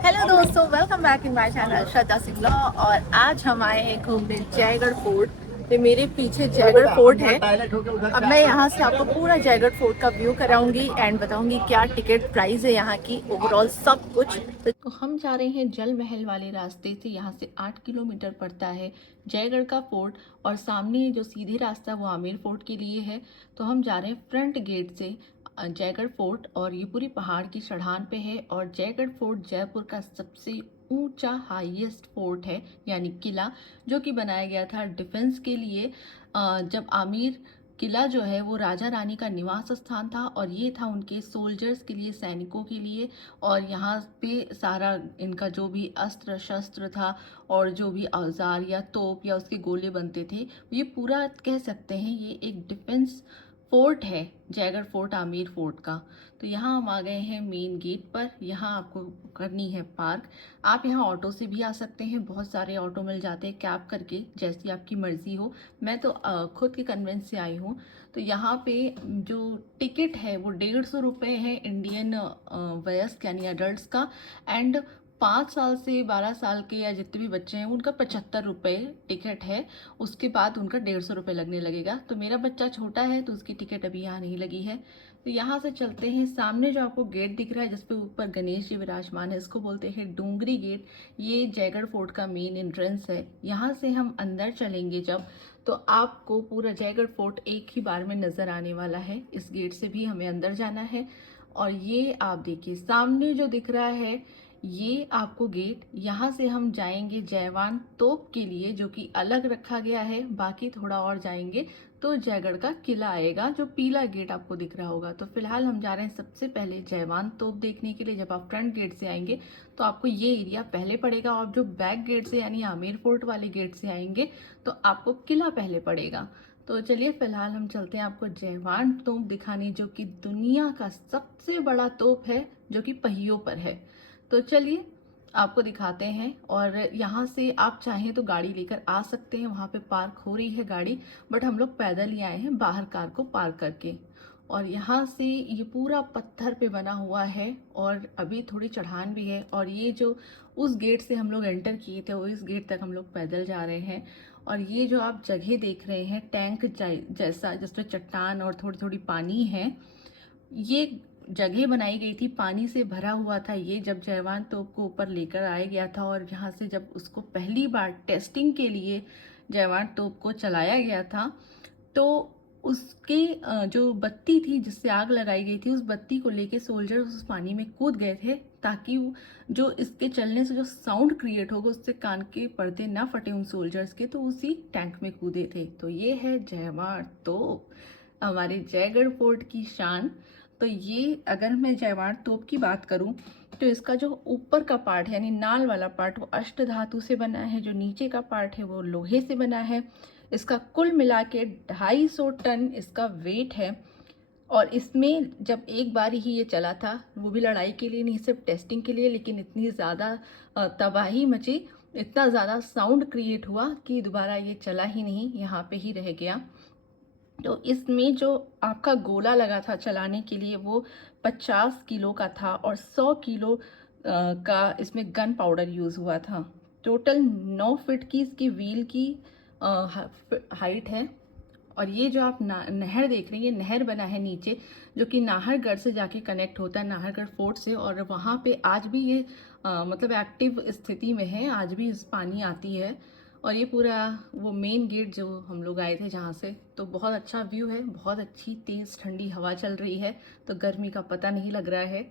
Hello दोस्तों, welcome back in my channel Shraddha Singla. और आज हम आए हैं घूमने जयगढ़ फोर्ट। ये मेरे पीछे जयगढ़ फोर्ट है। अब मैं यहाँ से आपको पूरा जयगढ़ फोर्ट का व्यू कराऊंगी एंड बताऊंगी क्या टिकट प्राइस है यहाँ की, ओवरऑल सब कुछ। तो हम जा रहे हैं जल महल वाले रास्ते से। यहाँ से 8 किलोमीटर पड़ता है जयगढ़ का फोर्ट, और सामने जो सीधे रास्ता वो आमेर फोर्ट के लिए है। तो हम जा रहे हैं फ्रंट गेट से जयगढ़ फोर्ट, और ये पूरी पहाड़ की चढ़ान पे है। और जयगढ़ फोर्ट जयपुर का सबसे ऊंचा हाईएस्ट फोर्ट है, यानी किला, जो कि बनाया गया था डिफेंस के लिए। जब आमिर किला जो है वो राजा रानी का निवास स्थान था, और ये था उनके सोल्जर्स के लिए, सैनिकों के लिए। और यहाँ पे सारा इनका जो भी अस्त्र शस्त्र था और जो भी औजार या तोप या उसके गोले बनते थे, ये पूरा कह सकते हैं ये एक डिफेंस फोर्ट है, जयगढ़ फोर्ट आमेर फोर्ट का। तो यहाँ हम आ गए हैं मेन गेट पर। यहाँ आपको करनी है पार्क। आप यहाँ ऑटो से भी आ सकते हैं, बहुत सारे ऑटो मिल जाते हैं कैब करके, जैसी आपकी मर्जी हो। मैं तो खुद के कन्वेंस से आई हूँ। तो यहाँ पे जो टिकट है वो 150 रुपये है इंडियन वयस्क यानी अडल्ट का। एंड 5 साल से 12 साल के या जितने भी बच्चे हैं उनका 75 रुपये टिकट है। उसके बाद उनका 150 रुपये लगने लगेगा। तो मेरा बच्चा छोटा है तो उसकी टिकट अभी यहाँ नहीं लगी है। तो यहाँ से चलते हैं। सामने जो आपको गेट दिख रहा है जिसपे ऊपर गणेश जी विराजमान है, इसको बोलते हैं डूंगरी गेट। ये जयगढ़ फोर्ट का मेन एंट्रेंस है। यहाँ से हम अंदर चलेंगे जब, तो आपको पूरा जयगढ़ फोर्ट एक ही बार में नजर आने वाला है। इस गेट से भी हमें अंदर जाना है। और ये आप देखिए सामने जो दिख रहा है, ये आपको गेट, यहाँ से हम जाएंगे जयवान तोप के लिए, जो कि अलग रखा गया है। बाकी थोड़ा और जाएंगे तो जयगढ़ का किला आएगा, जो पीला गेट आपको दिख रहा होगा। तो फिलहाल हम जा रहे हैं सबसे पहले जयवान तोप देखने के लिए। जब आप फ्रंट गेट से आएंगे तो आपको ये एरिया पहले पड़ेगा, और जो बैक गेट से यानी आमेर फोर्ट वाले गेट से आएंगे तो आपको किला पहले पड़ेगा। तो चलिए फिलहाल हम चलते हैं आपको जयवान तोप दिखाने, जो कि दुनिया का सबसे बड़ा तोप है, जो कि पहियों पर है। तो चलिए आपको दिखाते हैं। और यहाँ से आप चाहें तो गाड़ी लेकर आ सकते हैं, वहाँ पे पार्क हो रही है गाड़ी। बट हम लोग पैदल ही आए हैं बाहर कार को पार्क करके। और यहाँ से ये पूरा पत्थर पे बना हुआ है, और अभी थोड़ी चढ़ान भी है। और ये जो उस गेट से हम लोग एंटर किए थे वो इस गेट तक हम लोग पैदल जा रहे हैं। और ये जो आप जगह देख रहे हैं टैंक जैसा, जिसमें चट्टान और थोड़ी थोड़ी पानी है, ये जगह बनाई गई थी, पानी से भरा हुआ था ये, जब जयवान तोप को ऊपर लेकर आया गया था। और यहाँ से जब उसको पहली बार टेस्टिंग के लिए जयवान तोप को चलाया गया था, तो उसके जो बत्ती थी जिससे आग लगाई गई थी, उस बत्ती को लेके सोल्जर उस पानी में कूद गए थे, ताकि जो इसके चलने से जो साउंड क्रिएट होगा उससे कान के पर्दे ना फटे उन सोल्जर्स के, तो उसी टैंक में कूदे थे। तो ये है जयवान तोप, हमारे जयगढ़ फोर्ट की शान। तो ये अगर मैं जयवान तोप की बात करूं, तो इसका जो ऊपर का पार्ट है यानी नाल वाला पार्ट वो अष्ट धातु से बना है, जो नीचे का पार्ट है वो लोहे से बना है। इसका कुल मिला के 250 टन इसका वेट है। और इसमें जब एक बार ही ये चला था, वो भी लड़ाई के लिए नहीं, सिर्फ टेस्टिंग के लिए, लेकिन इतनी ज़्यादा तबाही मची, इतना ज़्यादा साउंड क्रिएट हुआ कि दोबारा ये चला ही नहीं, यहाँ पे ही रह गया। तो इसमें जो आपका गोला लगा था चलाने के लिए वो 50 किलो का था, और 100 किलो का इसमें गन पाउडर यूज़ हुआ था। टोटल 9 फीट की इसकी व्हील की हाइट है। और ये जो आप नहर देख रहे हैं, ये नहर बना है नीचे, जो कि नाहरगढ़ से जाके कनेक्ट होता है, नाहरगढ़ फोर्ट से। और वहाँ पे आज भी ये मतलब एक्टिव स्थिति में है, आज भी इस पानी आती है। और ये पूरा वो मेन गेट जो हम लोग आए थे जहाँ से, तो बहुत अच्छा व्यू है, बहुत अच्छी तेज़ ठंडी हवा चल रही है, तो गर्मी का पता नहीं लग रहा है।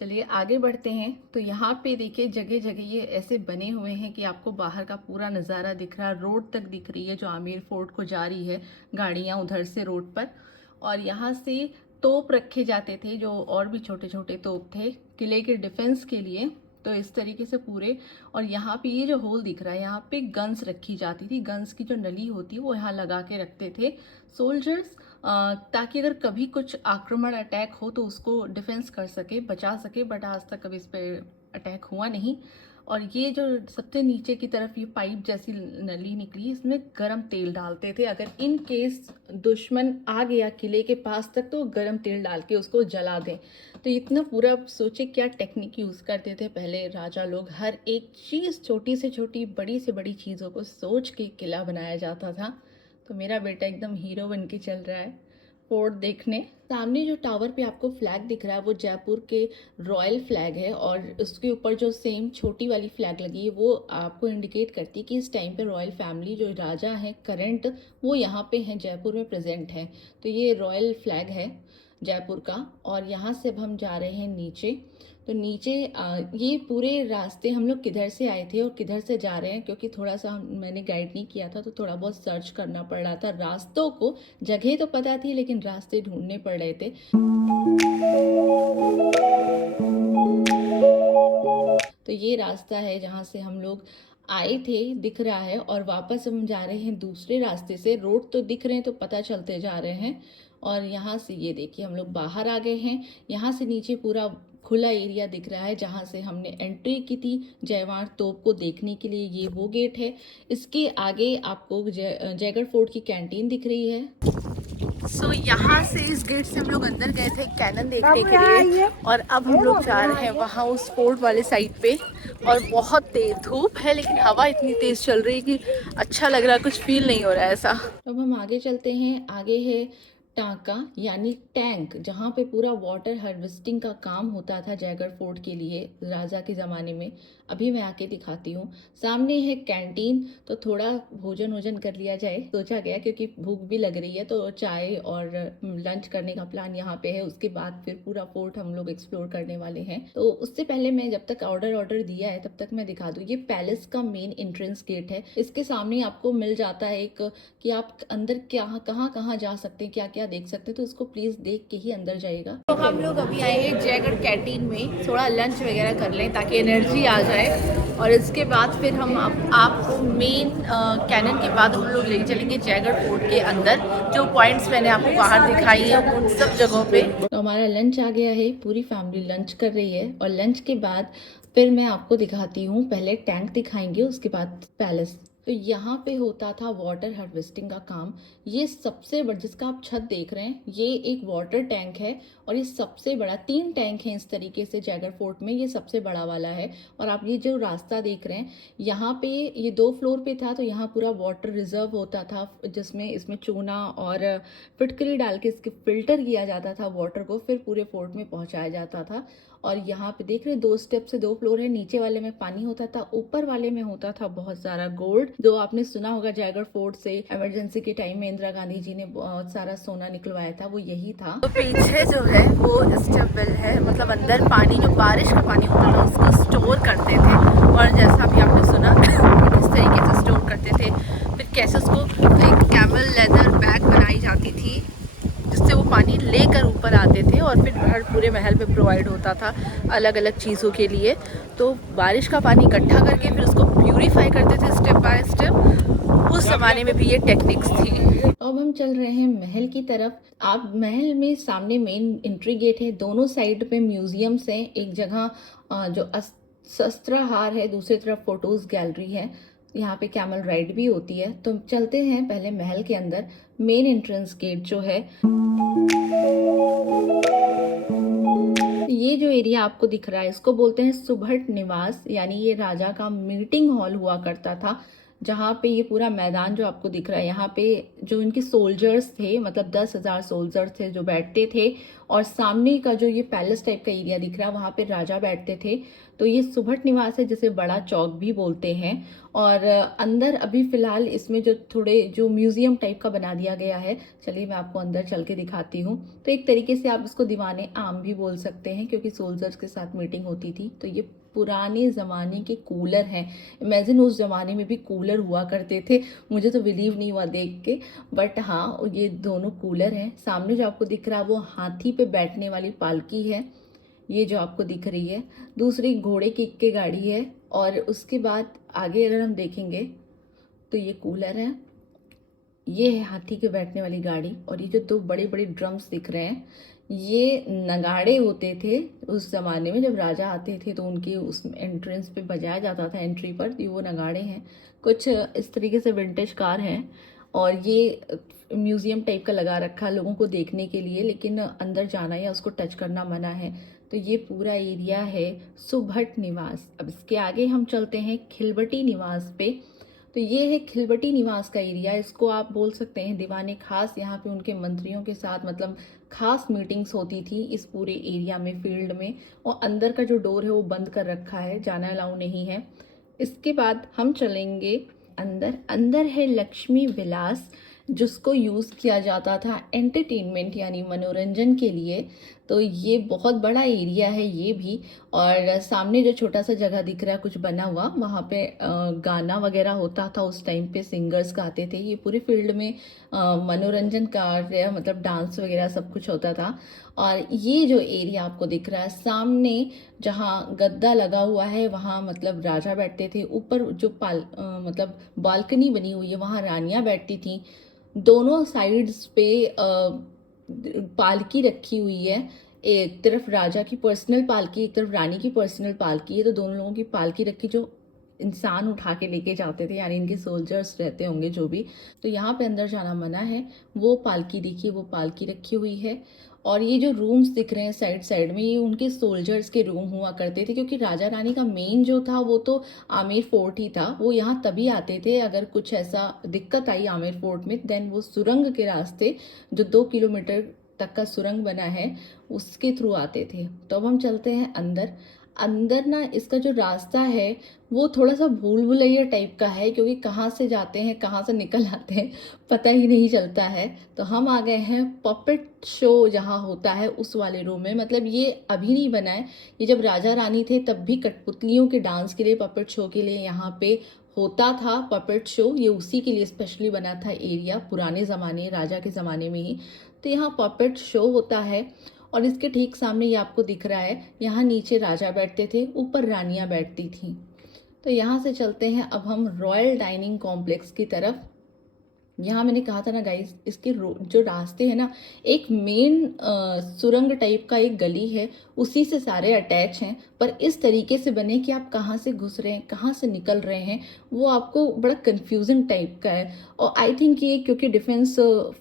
चलिए आगे बढ़ते हैं। तो यहाँ पे देखिए जगह जगह ये ऐसे बने हुए हैं कि आपको बाहर का पूरा नज़ारा दिख रहा है, रोड तक दिख रही है जो आमेर फोर्ट को जा रही है गाड़ियाँ उधर से रोड पर। और यहाँ से तोप रखे जाते थे, जो और भी छोटे छोटे तोप थे किले के डिफेंस के लिए। तो इस तरीके से पूरे, और यहाँ पे ये जो होल दिख रहा है, यहाँ पे गन्स रखी जाती थी। गन्स की जो नली होती है वो यहाँ लगा के रखते थे सोल्जर्स, ताकि अगर कभी कुछ आक्रमण अटैक हो तो उसको डिफेंस कर सके, बचा सके। बट आज तक कभी इस पर अटैक हुआ नहीं। और ये जो सबसे नीचे की तरफ ये पाइप जैसी नली निकली, इसमें गरम तेल डालते थे। अगर इन केस दुश्मन आ गया किले के पास तक तो गरम तेल डाल के उसको जला दें। तो इतना पूरा सोचे क्या टेक्निक यूज़ करते थे पहले राजा लोग। हर एक चीज़, छोटी से छोटी बड़ी से बड़ी चीज़ों को सोच के किला बनाया जाता था। तो मेरा बेटा एकदम हीरो बन के चल रहा है फोर्ट देखने। सामने जो टावर पे आपको फ्लैग दिख रहा है वो जयपुर के रॉयल फ्लैग है, और उसके ऊपर जो सेम छोटी वाली फ्लैग लगी है वो आपको इंडिकेट करती है कि इस टाइम पे रॉयल फैमिली जो राजा हैं करंट, वो यहाँ पे हैं, जयपुर में प्रेजेंट है। तो ये रॉयल फ्लैग है जयपुर का। और यहाँ से अब हम जा रहे हैं नीचे। तो नीचे ये पूरे रास्ते हम लोग किधर से आए थे और किधर से जा रहे हैं, क्योंकि थोड़ा सा मैंने गाइड नहीं किया था तो थोड़ा बहुत सर्च करना पड़ रहा था रास्तों को। जगह तो पता थी लेकिन रास्ते ढूंढने पड़ रहे थे। तो ये रास्ता है जहाँ से हम लोग आए थे, दिख रहा है, और वापस हम जा रहे हैं दूसरे रास्ते से। रोड तो दिख रहे हैं तो पता चलते जा रहे हैं। और यहाँ से ये देखिए हम लोग बाहर आ गए हैं। यहाँ से नीचे पूरा खुला एरिया दिख रहा है जहाँ से हमने एंट्री की थी जयवार तोप को देखने के लिए। ये वो गेट है। इसके आगे आपको जयगढ़ फोर्ट की कैंटीन दिख रही है। सो यहाँ से इस गेट से हम लोग अंदर गए थे कैनन देखने के लिए, और अब हम लोग जा रहे हैं वहाँ उस फोर्ट वाले साइड पे। और बहुत तेज धूप है लेकिन हवा इतनी तेज चल रही है कि अच्छा लग रहा है, कुछ फील नहीं हो रहा है ऐसा। अब हम आगे चलते हैं। आगे है टांका यानी टैंक, जहाँ पे पूरा वाटर हार्वेस्टिंग का काम होता था जयगढ़ फोर्ट के लिए राजा के ज़माने में। अभी मैं आके दिखाती हूँ। सामने है कैंटीन, तो थोड़ा भोजन वोजन कर लिया जाए सोचा गया, क्योंकि भूख भी लग रही है। तो चाय और लंच करने का प्लान यहाँ पे है। उसके बाद फिर पूरा फोर्ट हम लोग एक्सप्लोर करने वाले हैं। तो उससे पहले मैं जब तक ऑर्डर दिया है तब तक मैं दिखा दूँ। ये पैलेस का मेन एंट्रेंस गेट है। इसके सामने आपको मिल जाता है एक कि आप अंदर कहाँ जा सकते हैं, क्या क्या देख सकते हैं। तो उसको प्लीज देख के ही अंदर जाइएगा। तो हम लोग अभी आए हैं जयगढ़ कैंटीन में, थोड़ा लंच वगैरह कर लें ताकि एनर्जी आ जाए। और इसके बाद फिर हम आपको मेन कैनन के बाद हम लोग ले चलेंगे जयगढ़ फोर्ट के अंदर। जो पॉइंट्स मैंने आपको बाहर दिखाई है उन सब जगहों पे। तो हमारा लंच आ गया है, पूरी फैमिली लंच कर रही है। और लंच के बाद फिर मैं आपको दिखाती हूँ, पहले टैंक दिखाएंगे उसके बाद पैलेस। तो यहाँ पे होता था वाटर हार्वेस्टिंग का काम। ये सबसे बड़ा जिसका आप छत देख रहे हैं ये एक वाटर टैंक है, और ये सबसे बड़ा 3 टैंक हैं इस तरीके से जयगढ़ फोर्ट में। ये सबसे बड़ा वाला है। और आप ये जो रास्ता देख रहे हैं यहाँ पे, ये 2 फ्लोर पे था, तो यहाँ पूरा वाटर रिजर्व होता था जिसमें इसमें चूना और फिटकरी डाल के इसके फिल्टर किया जाता था वाटर को, फिर पूरे फोर्ट में पहुँचाया जाता था। और यहाँ पे देख रहे हैं 2 स्टेप से 2 फ्लोर है। नीचे वाले में पानी होता था, ऊपर वाले में होता था बहुत सारा गोल्ड, जो आपने सुना होगा जयगढ़ फोर्ट से इमरजेंसी के टाइम में इंदिरा गांधी जी ने बहुत सारा सोना निकलवाया था, वो यही था। तो पीछे जो है वो स्टेपवेल है, मतलब अंदर पानी जो बारिश का पानी होता था उसको स्टोर करते थे। और जैसा भी आपने सुना किस तरीके से स्टोर करते थे, फिर कैसे उसको एक कैमल लेदर बैग बनाई जाती थी जिससे वो पानी लेकर ऊपर आते थे, और फिर हर पूरे महल में प्रोवाइड होता था अलग अलग चीज़ों के लिए। तो बारिश का पानी इकट्ठा करके फिर उसको प्यूरीफाई करते थे स्टेप बाय स्टेप। उस ज़माने में भी ये टेक्निक्स थी। अब हम चल रहे हैं महल की तरफ। आप महल में सामने मेन एंट्री गेट है, दोनों साइड पे म्यूजियम्स हैं। एक जगह जो शस्त्राहार है, दूसरी तरफ फोटोज गैलरी है। यहाँ पे कैमल राइड भी होती है। तो चलते हैं पहले महल के अंदर। मेन एंट्रेंस गेट जो है, ये जो एरिया आपको दिख रहा है इसको बोलते हैं सुभट निवास, यानी ये राजा का मीटिंग हॉल हुआ करता था। जहाँ पे ये पूरा मैदान जो आपको दिख रहा है, यहाँ पे जो इनके सोल्जर्स थे, मतलब 10,000 सोल्जर्स थे जो बैठते थे। और सामने का जो ये पैलेस टाइप का एरिया दिख रहा है वहाँ पे राजा बैठते थे। तो ये सुभट निवास है, जिसे बड़ा चौक भी बोलते हैं। और अंदर अभी फिलहाल इसमें जो थोड़े जो म्यूजियम टाइप का बना दिया गया है, चलिए मैं आपको अंदर चल के दिखाती हूँ। तो एक तरीके से आप इसको दीवाने आम भी बोल सकते हैं, क्योंकि सोल्जर्स के साथ मीटिंग होती थी। तो ये पुराने ज़माने के कूलर हैं। इमेजिन उस ज़माने में भी कूलर हुआ करते थे, मुझे तो बिलीव नहीं हुआ देख के, बट हाँ ये दोनों कूलर हैं। सामने जो आपको दिख रहा है वो हाथी पे बैठने वाली पालकी है, ये जो आपको दिख रही है। दूसरी घोड़े की इक्के गाड़ी है। और उसके बाद आगे अगर हम देखेंगे तो ये कूलर है, ये है हाथी के बैठने वाली गाड़ी। और ये जो 2 बड़े बड़े ड्रम्स दिख रहे हैं ये नगाड़े होते थे उस ज़माने में, जब राजा आते थे तो उनके उस एंट्रेंस पे बजाया जाता था, एंट्री पर। तो वो नगाड़े हैं, कुछ इस तरीके से विंटेज कार हैं, और ये म्यूज़ियम टाइप का लगा रखा है लोगों को देखने के लिए, लेकिन अंदर जाना या उसको टच करना मना है। तो ये पूरा एरिया है सुभट निवास। अब इसके आगे हम चलते हैं खिलबटी निवास पे। तो ये है खिलबटी निवास का एरिया, इसको आप बोल सकते हैं दीवाने खास। यहाँ पे उनके मंत्रियों के साथ मतलब खास मीटिंग्स होती थी इस पूरे एरिया में, फील्ड में। और अंदर का जो डोर है वो बंद कर रखा है, जाना अलाउ नहीं है। इसके बाद हम चलेंगे अंदर। अंदर है लक्ष्मी विलास, जिसको यूज़ किया जाता था एंटरटेनमेंट यानी मनोरंजन के लिए। तो ये बहुत बड़ा एरिया है ये भी। और सामने जो छोटा सा जगह दिख रहा है कुछ बना हुआ, वहाँ पे गाना वगैरह होता था उस टाइम पे, सिंगर्स गाते थे। ये पूरे फील्ड में मनोरंजन कार्य मतलब डांस वगैरह सब कुछ होता था। और ये जो एरिया आपको दिख रहा है सामने, जहाँ गद्दा लगा हुआ है वहाँ मतलब राजा बैठते थे। ऊपर जो मतलब बालकनी बनी हुई है वहाँ रानियाँ बैठती थीं। दोनों साइड्स पे पालकी रखी हुई है, एक तरफ राजा की पर्सनल पालकी, एक तरफ रानी की पर्सनल पालकी है। तो दोनों लोगों की पालकी रखी, जो इंसान उठा के लेके जाते थे, यानी इनके सोल्जर्स रहते होंगे जो भी। तो यहाँ पे अंदर जाना मना है। वो पालकी देखिए, वो पालकी रखी हुई है। और ये जो रूम्स दिख रहे हैं साइड साइड में, ये उनके सोल्जर्स के रूम हुआ करते थे, क्योंकि राजा रानी का मेन जो था वो तो आमेर फोर्ट ही था। वो यहाँ तभी आते थे अगर कुछ ऐसा दिक्कत आई आमेर फोर्ट में, देन वो सुरंग के रास्ते, जो 2 किलोमीटर तक का सुरंग बना है, उसके थ्रू आते थे। तो अब हम चलते हैं अंदर। अंदर ना इसका जो रास्ता है वो थोड़ा सा भूल भुलैया टाइप का है, क्योंकि कहाँ से जाते हैं कहाँ से निकल आते हैं पता ही नहीं चलता है। तो हम आ गए हैं पपेट शो जहाँ होता है उस वाले रूम में। मतलब ये अभी नहीं बना है, ये जब राजा रानी थे तब भी कठपुतलियों के डांस के लिए, पपेट शो के लिए यहाँ पे होता था पपेट शो। ये उसी के लिए स्पेशली बना था एरिया, पुराने ज़माने राजा के ज़माने में ही। तो यहाँ पपेट शो होता है। और इसके ठीक सामने ये आपको दिख रहा है, यहाँ नीचे राजा बैठते थे, ऊपर रानियां बैठती थीं। तो यहाँ से चलते हैं अब हम रॉयल डाइनिंग कॉम्प्लेक्स की तरफ। यहाँ मैंने कहा था ना गाइस, इसके जो रास्ते हैं ना, एक मेन सुरंग टाइप का एक गली है, उसी से सारे अटैच हैं। पर इस तरीके से बने कि आप कहाँ से घुस रहे हैं कहाँ से निकल रहे हैं वो आपको बड़ा कंफ्यूजिंग टाइप का है। और आई थिंक ये क्योंकि डिफेंस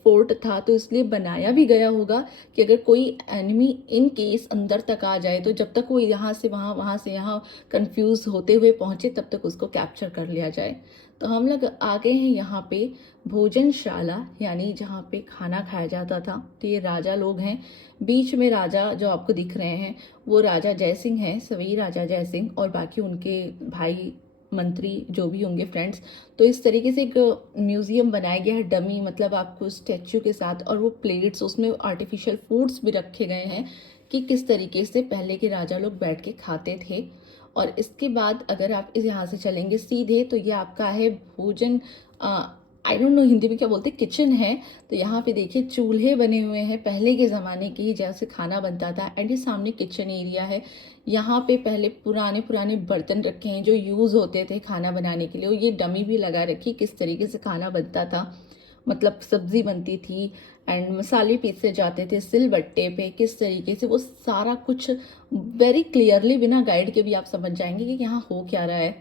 फोर्ट था तो इसलिए बनाया भी गया होगा कि अगर कोई एनिमी इन केस अंदर तक आ जाए तो जब तक वो यहाँ से वहाँ वहाँ से यहाँ कंफ्यूज होते हुए पहुँचे तब तक उसको कैप्चर कर लिया जाए। तो हम लोग आ गए हैं यहाँ पे भोजनशाला, यानी जहाँ पे खाना खाया जाता था। तो ये राजा लोग हैं, बीच में राजा जो आपको दिख रहे हैं वो राजा जयसिंह हैं, सवई राजा जयसिंह, और बाकी उनके भाई मंत्री जो भी होंगे फ्रेंड्स। तो इस तरीके से एक म्यूजियम बनाया गया है डमी, मतलब आपको स्टैचू के साथ, और वो प्लेट्स उसमें आर्टिफिशियल फूड्स भी रखे गए हैं कि किस तरीके से पहले के राजा लोग बैठ के खाते थे। और इसके बाद अगर आप इस यहाँ से चलेंगे सीधे तो ये आपका है भोजन, आई डोंट नो हिंदी में क्या बोलते, किचन है। तो यहाँ पे देखिए चूल्हे बने हुए हैं पहले के ज़माने के ही, जैसे खाना बनता था। एंड ये सामने किचन एरिया है, यहाँ पे पहले पुराने पुराने बर्तन रखे हैं जो यूज़ होते थे खाना बनाने के लिए। और ये डमी भी लगा रखी किस तरीके से खाना बनता था, मतलब सब्जी बनती थी एंड मसाले पीसे जाते थे सिलबट्टे पे, किस तरीके से वो सारा कुछ वेरी क्लियरली बिना गाइड के भी आप समझ जाएंगे कि यहाँ हो क्या रहा है।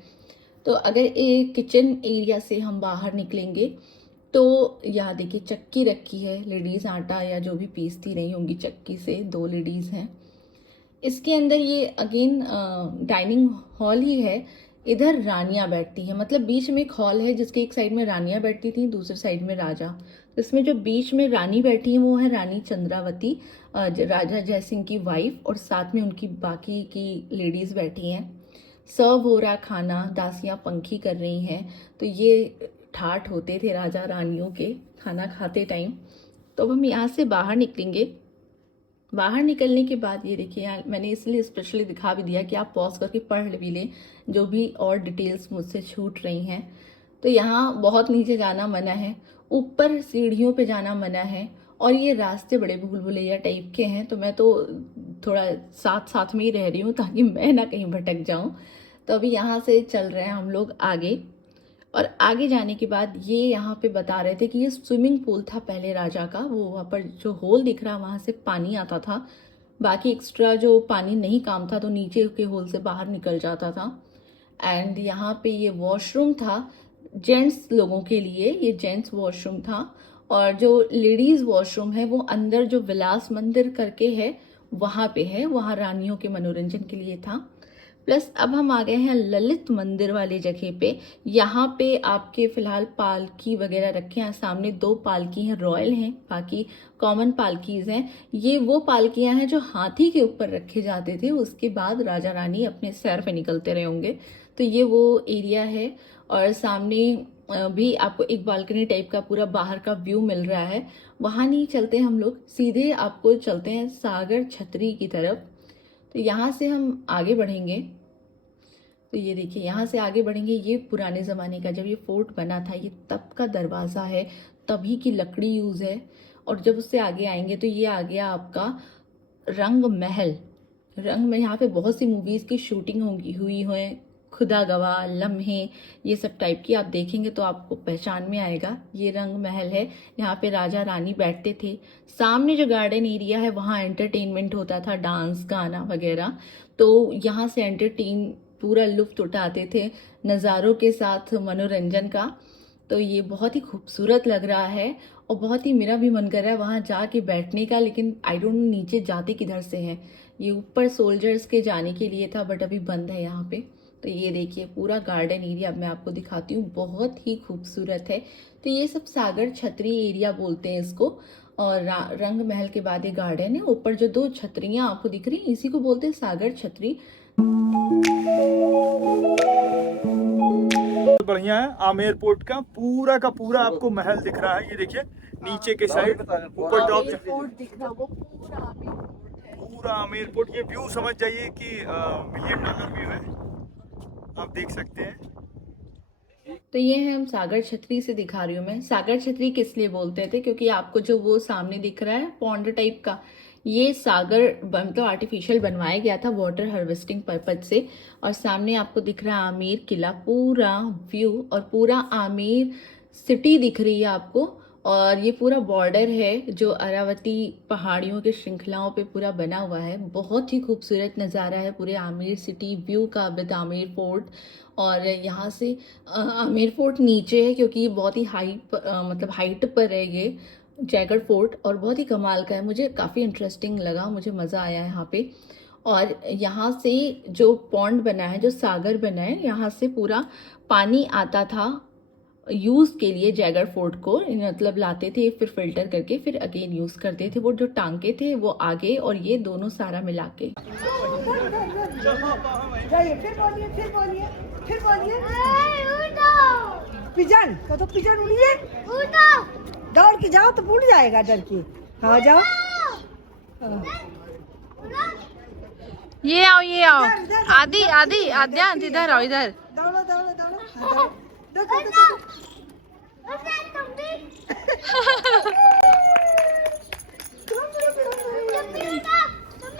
तो अगर ये किचन एरिया से हम बाहर निकलेंगे तो यहाँ देखिए चक्की रखी है, लेडीज़ आटा या जो भी पीसती रही होंगी चक्की से, 2 लेडीज़ हैं। इसके अंदर ये अगेन डाइनिंग हॉल ही है। इधर रानियां बैठती हैं, मतलब बीच में एक हॉल है जिसके एक साइड में रानियां बैठती थी, दूसरे साइड में राजा। तो इसमें जो बीच में रानी बैठी है वो है रानी चंद्रावती, राजा जयसिंह की वाइफ, और साथ में उनकी बाकी की लेडीज़ बैठी हैं। सर्व हो रहा खाना, दासियां पंखी कर रही हैं। तो ये ठाठ होते थे राजा रानियों के खाना खाते टाइम। तो अब हम यहाँ से बाहर निकलेंगे। बाहर निकलने के बाद ये देखिए, यहाँ मैंने इसलिए स्पेशली दिखा भी दिया कि आप पॉज करके पढ़ भी लें जो भी और डिटेल्स मुझसे छूट रही हैं। तो यहाँ बहुत नीचे जाना मना है, ऊपर सीढ़ियों पे जाना मना है, और ये रास्ते बड़े भूल भुलैया टाइप के हैं। तो मैं तो थोड़ा साथ साथ में ही रह रही हूँ ताकि मैं ना कहीं भटक जाऊँ। तो अभी यहाँ से चल रहे हैं हम लोग आगे। और आगे जाने के बाद ये यहाँ पे बता रहे थे कि ये स्विमिंग पूल था पहले राजा का, वो वहाँ पर जो होल दिख रहा है वहाँ से पानी आता था, बाकी एक्स्ट्रा जो पानी नहीं काम था तो नीचे के होल से बाहर निकल जाता था। एंड यहाँ पे ये वॉशरूम था जेंट्स लोगों के लिए, ये जेंट्स वॉशरूम था। और जो लेडीज़ वॉशरूम है वो अंदर जो विलास मंदिर करके है वहाँ पे है, वहाँ रानियों के मनोरंजन के लिए था। प्लस अब हम आ गए हैं ललित मंदिर वाली जगह पे। यहाँ पे आपके फिलहाल पालकी वगैरह रखे हैं, सामने 2 पालकी हैं, रॉयल हैं, बाकी कॉमन पालकीज हैं। ये वो पालकियाँ हैं जो हाथी के ऊपर रखे जाते थे, उसके बाद राजा रानी अपने सैर पे निकलते रहे होंगे। तो ये वो एरिया है। और सामने भी आपको एक बालकनी टाइप का पूरा बाहर का व्यू मिल रहा है। वहाँ नहीं चलते हम लोग, सीधे आपको चलते हैं सागर छतरी की तरफ। तो यहाँ से हम आगे बढ़ेंगे। तो ये देखिए यहाँ से आगे बढ़ेंगे, ये पुराने ज़माने का जब ये फोर्ट बना था ये तब का दरवाज़ा है, तभी की लकड़ी यूज़ है। और जब उससे आगे आएंगे तो ये आ गया आपका रंग महल। रंग में यहाँ पे बहुत सी मूवीज़ की शूटिंग हुई है, खुदा गवाह, लम्हे, ये सब टाइप की आप देखेंगे तो आपको पहचान में आएगा। ये रंग महल है, यहाँ पे राजा रानी बैठते थे। सामने जो गार्डन एरिया है वहाँ एंटरटेनमेंट होता था, डांस गाना वगैरह। तो यहाँ से एंटरटेन पूरा लुत्फ उठाते थे नज़ारों के साथ मनोरंजन का। तो ये बहुत ही खूबसूरत लग रहा है और बहुत ही मेरा भी मन कर रहा है वहाँ जाके बैठने का, लेकिन आई डोंट नो नीचे जाते किधर से हैं। ये ऊपर सोल्जर्स के जाने के लिए था बट अभी बंद है यहाँ पे। तो ये देखिए पूरा गार्डन एरिया मैं आपको दिखाती हूँ, बहुत ही खूबसूरत है। तो ये सब सागर छतरी एरिया बोलते हैं इसको। और रंग महल के बाद ये गार्डन है, ऊपर जो 2 छतरियाँ आपको दिख रही हैं इसी को बोलते हैं सागर छतरी। बढ़िया है। आमेर पोर्ट का पूरा आपको महल दिख रहा है, ये देखिए नीचे के साइड ऊपर टॉप दिख रहा वो पूरा आमेर फोर्ट है। पूरा आमेर पोर्ट। ये व्यू समझ जाइए कि $1 मिलियन व्यू है, आप देख सकते हैं। तो ये है हम सागर छतरी से दिखा रही हूँ मैं। सागर छतरी किस लिए बोलते थे, क्योंकि आपको जो वो सामने दिख रहा है पॉन्ड टाइप का, ये सागर मतलब आर्टिफिशियल बनवाया गया था वाटर हार्वेस्टिंग पर्पज से। और सामने आपको दिख रहा है आमेर किला, पूरा व्यू और पूरा आमेर सिटी दिख रही है आपको। और ये पूरा बॉर्डर है जो अरावती पहाड़ियों के श्रृंखलाओं पे पूरा बना हुआ है। बहुत ही खूबसूरत नज़ारा है पूरे आमेर सिटी व्यू का विद आमेर फोर्ट। और यहाँ से आमेर फोर्ट नीचे है क्योंकि ये बहुत ही मतलब हाइट पर है ये जयगढ़ फोर्ट, और बहुत ही कमाल का है। मुझे काफ़ी इंटरेस्टिंग लगा, मुझे मज़ा आया यहाँ पे। और यहाँ से जो पॉन्ड बना है, जो सागर बना है, यहाँ से पूरा पानी आता था यूज़ के लिए जयगढ़ फोर्ट को, मतलब लाते थे फिर फिल्टर करके फिर अगेन यूज़ करते थे। वो जो टांके थे वो आगे और ये दोनों सारा मिला के। फिर बोलिए पिजन तो पिजन उड़िए, दौड़ के जाओ तो उड़ जाएगा डर के। हाँ जाओ, ये आओ आदि आद्या इधर आओ, इधर दौड़ो दौड़ो दौड़ो। देखो देखो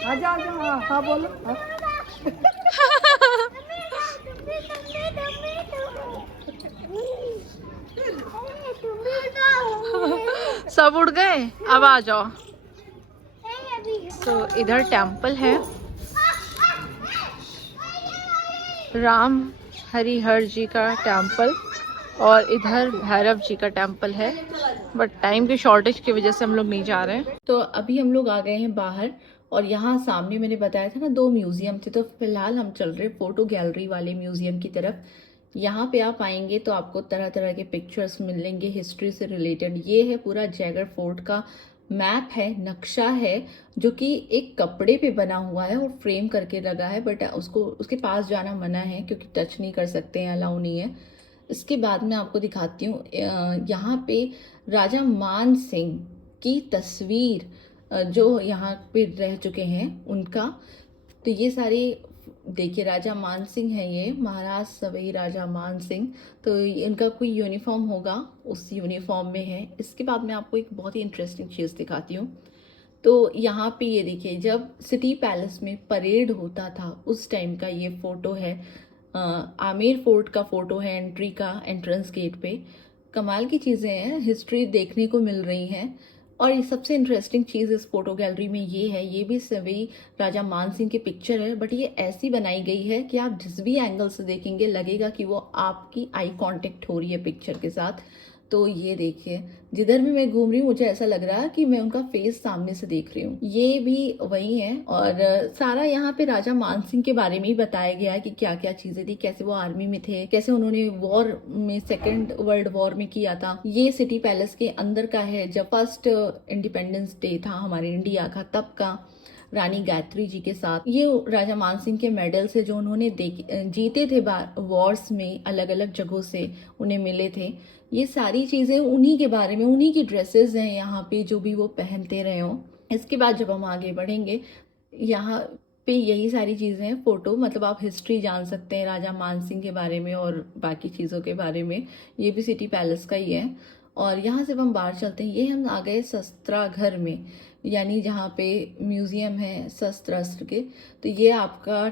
आ जाओ। हाँ बोलो। सब उड़ गए, अब आ जाओ। तो इधर टेम्पल है राम हरिहर जी का टेम्पल, और इधर भैरव जी का टेम्पल है, बट टाइम की शॉर्टेज की वजह से हम लोग नहीं जा रहे हैं। तो अभी हम लोग आ गए हैं बाहर, और यहाँ सामने मैंने बताया था ना 2 म्यूजियम थे, तो फिलहाल हम चल रहे फोटो गैलरी वाले म्यूजियम की तरफ। यहाँ पे आप आएंगे तो आपको तरह तरह के पिक्चर्स मिलेंगे हिस्ट्री से रिलेटेड। ये है पूरा जयगढ़ फोर्ट का मैप है, नक्शा है, जो कि एक कपड़े पे बना हुआ है और फ्रेम करके लगा है, बट उसको उसके पास जाना मना है क्योंकि टच नहीं कर सकते हैं, अलाउ नहीं है। इसके बाद मैं आपको दिखाती हूँ यहाँ पे राजा मान सिंह की तस्वीर जो यहाँ पे रह चुके हैं उनका। तो ये सारे देखिए राजा मान सिंह है, ये महाराज सवई राजा मान सिंह। तो इनका कोई यूनिफॉर्म होगा, उस यूनिफॉर्म में है। इसके बाद मैं आपको एक बहुत ही इंटरेस्टिंग चीज़ दिखाती हूँ। तो यहाँ पे ये देखिए जब सिटी पैलेस में परेड होता था उस टाइम का ये फ़ोटो है। आमेर फोर्ट का फ़ोटो है एंट्री का, एंट्रेंस गेट पे। कमाल की चीज़ें हैं, हिस्ट्री देखने को मिल रही हैं। और ये सबसे इंटरेस्टिंग चीज़ इस फोटो गैलरी में ये है, ये भी सभी राजा मान सिंह की पिक्चर है, बट ये ऐसी बनाई गई है कि आप जिस भी एंगल से देखेंगे लगेगा कि वो आपकी आई कांटेक्ट हो रही है पिक्चर के साथ। तो ये देखिए, जिधर भी मैं घूम रही हूँ मुझे ऐसा लग रहा है कि मैं उनका फेस सामने से देख रही हूँ। ये भी वही है। और सारा यहाँ पे राजा मान सिंह के बारे में ही बताया गया है कि क्या क्या चीजें थी, कैसे वो आर्मी में थे, कैसे उन्होंने वॉर में, सेकेंड वर्ल्ड वॉर में किया था। ये सिटी पैलेस के अंदर का है, जब फर्स्ट इंडिपेंडेंस डे था हमारे इंडिया का, तब का, रानी गायत्री जी के साथ। ये राजा मान सिंह के मेडल्स है जो उन्होंने जीते थे वॉर्स में, अलग अलग जगहों से उन्हें मिले थे। ये सारी चीज़ें उन्हीं के बारे में, उन्हीं की ड्रेसेस हैं यहाँ पे जो भी वो पहनते रहे हों। इसके बाद जब हम आगे बढ़ेंगे, यहाँ पे यही सारी चीज़ें हैं, फ़ोटो, मतलब आप हिस्ट्री जान सकते हैं राजा मान सिंह के बारे में और बाकी चीज़ों के बारे में। ये भी सिटी पैलेस का ही है। और यहाँ से हम बाहर चलते हैं, ये हम आ गए शस्त्राघर में, यानी जहाँ पे म्यूज़ियम है शस्त्र के। तो ये आपका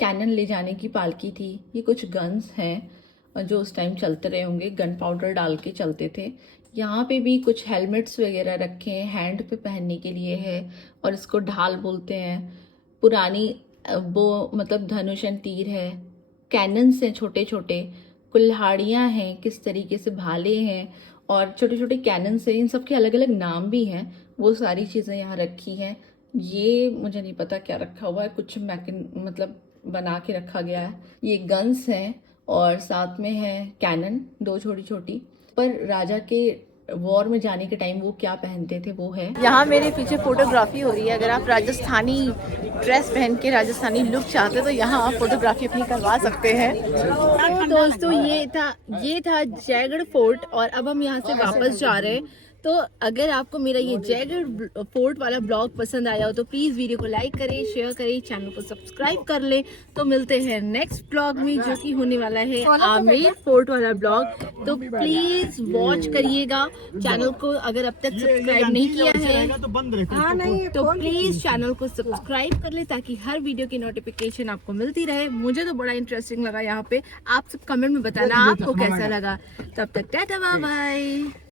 कैनन ले जाने की पालकी थी। ये कुछ गन्स हैं जो उस टाइम चलते रहे होंगे, गन पाउडर डाल के चलते थे। यहाँ पे भी कुछ हेलमेट्स वगैरह रखे हैं, हैंड पे पहनने के लिए है, और इसको ढाल बोलते हैं। पुरानी वो मतलब धनुष एंड तीर है, कैनन्स हैं छोटे छोटे, कुल्हाड़ियाँ हैं, किस तरीके से भाले हैं, और छोटे छोटे कैनन्स हैं। इन सब के अलग अलग नाम भी हैं। वो सारी चीज़ें यहाँ रखी हैं। ये मुझे नहीं पता क्या रखा हुआ है, कुछ मतलब बना के रखा गया है। ये गन्स हैं और साथ में है कैनन, दो छोटी छोटी। पर राजा के वॉर में जाने के टाइम वो क्या पहनते थे वो है। यहाँ मेरे पीछे फोटोग्राफी हो रही है। अगर आप राजस्थानी ड्रेस पहन के राजस्थानी लुक चाहते हैं तो यहाँ आप फोटोग्राफी अपनी करवा सकते हैं। तो दोस्तों ये था जयगढ़ फोर्ट, और अब हम यहाँ से वापस जा रहे हैं। तो अगर आपको मेरा ये जयगढ़ फोर्ट वाला ब्लॉग पसंद आया हो तो प्लीज़ वीडियो को लाइक करें, शेयर करें, चैनल को सब्सक्राइब कर लें। तो मिलते हैं नेक्स्ट ब्लॉग में, जो कि होने वाला है आमेर फोर्ट वाला ब्लॉग। तो प्लीज़ वॉच करिएगा चैनल को। अगर अब तक सब्सक्राइब नहीं किया है तो प्लीज़ चैनल को सब्सक्राइब कर ले, ताकि हर वीडियो की नोटिफिकेशन आपको मिलती रहे। मुझे तो बड़ा इंटरेस्टिंग लगा यहाँ पे। आप सब कमेंट में बताना आपको कैसा लगा। तब तक टाटा बाय बाय।